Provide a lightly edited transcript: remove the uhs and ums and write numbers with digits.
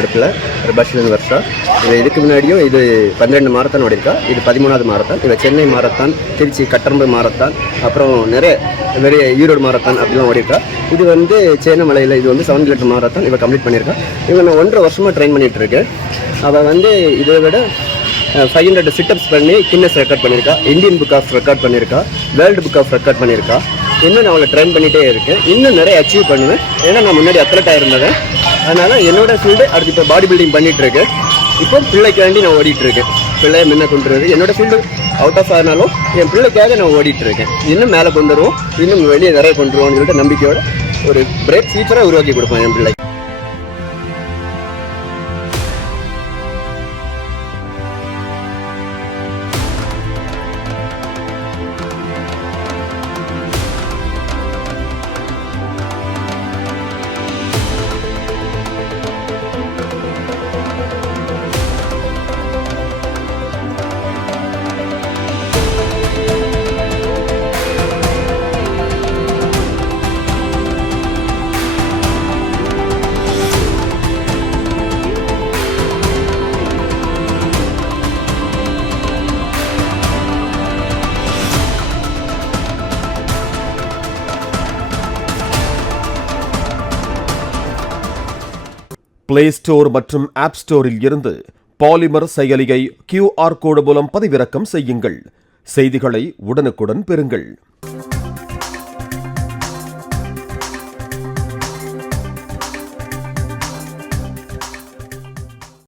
முன்னெடுப்பில் பிரபாஷன் வருஷா. இதுக்கு முன்னாடியும் இது 12 மாரத்தான் ஓடிருக்கா. இது 13வது மாரத்தான். இவ சென்னை மாரத்தான், திருச்சி கட்டரம்பு மாரத்தான், அப்புறம் நிறைய பெரிய ஈரோடு மாரத்தான் அப்படிலாம் ஓடிருக்கா. இது வந்து சேனமலையில் இது வந்து 7 கிலோமீட்டர் மாரத்தான் இவ கம்ப்ளீட் பண்ணியிருக்கா. இவன் நான் 1.5 வருஷமாக ட்ரெயின் பண்ணிகிட்டு இருக்கேன். அவள் வந்து இதை விட 500 சிட்டப்ஸ் பண்ணி கின்னஸ் ரெக்கார்ட் பண்ணியிருக்கா, இந்தியன் புக் ஆஃப் ரெக்கார்ட் பண்ணியிருக்கா, வேர்ல்டு புக் ஆஃப் ரெக்கார்ட் பண்ணியிருக்கா. இன்னும் நான் அவளை ட்ரெயின் பண்ணிகிட்டே இருக்கேன். இன்னும் நிறைய அச்சீவ் பண்ணுவேன். ஏன்னா நான் முன்னாடி அத்லட்டாக இருந்தேன். அதனால் என்னோட ஃபீல்டு அடுத்து இப்போ பாடி பில்டிங் பண்ணிகிட்டு இருக்கேன். இப்போ பிள்ளைக்காண்டி நான் ஓடிட்டுருக்கேன். பிள்ளையை முன்ன கொண்டு வருது. என்னோடய ஃபீல்டு அவுட் ஆஃப் ஆனாலும் என் பிள்ளைக்காக நான் ஓடிட்டுருக்கேன். இன்னும் மேலே கொண்டு வருவோம், இன்னும் வெளியே நிறைய கொண்டு வருவோம்னு சொல்லிட்டு நம்பிக்கையோட ஒரு பிரைட் ஃபியூச்சராக உருவாக்கி கொடுப்பேன் என் பிள்ளை. பிளே ஸ்டோர் மற்றும் ஆப் ஸ்டோரில் இருந்து பாலிமர் செயலியை QR கோடு மூலம் பதிவிறக்கம் செய்யுங்கள். செய்திகளை உடனுக்குடன் பெறுங்கள்.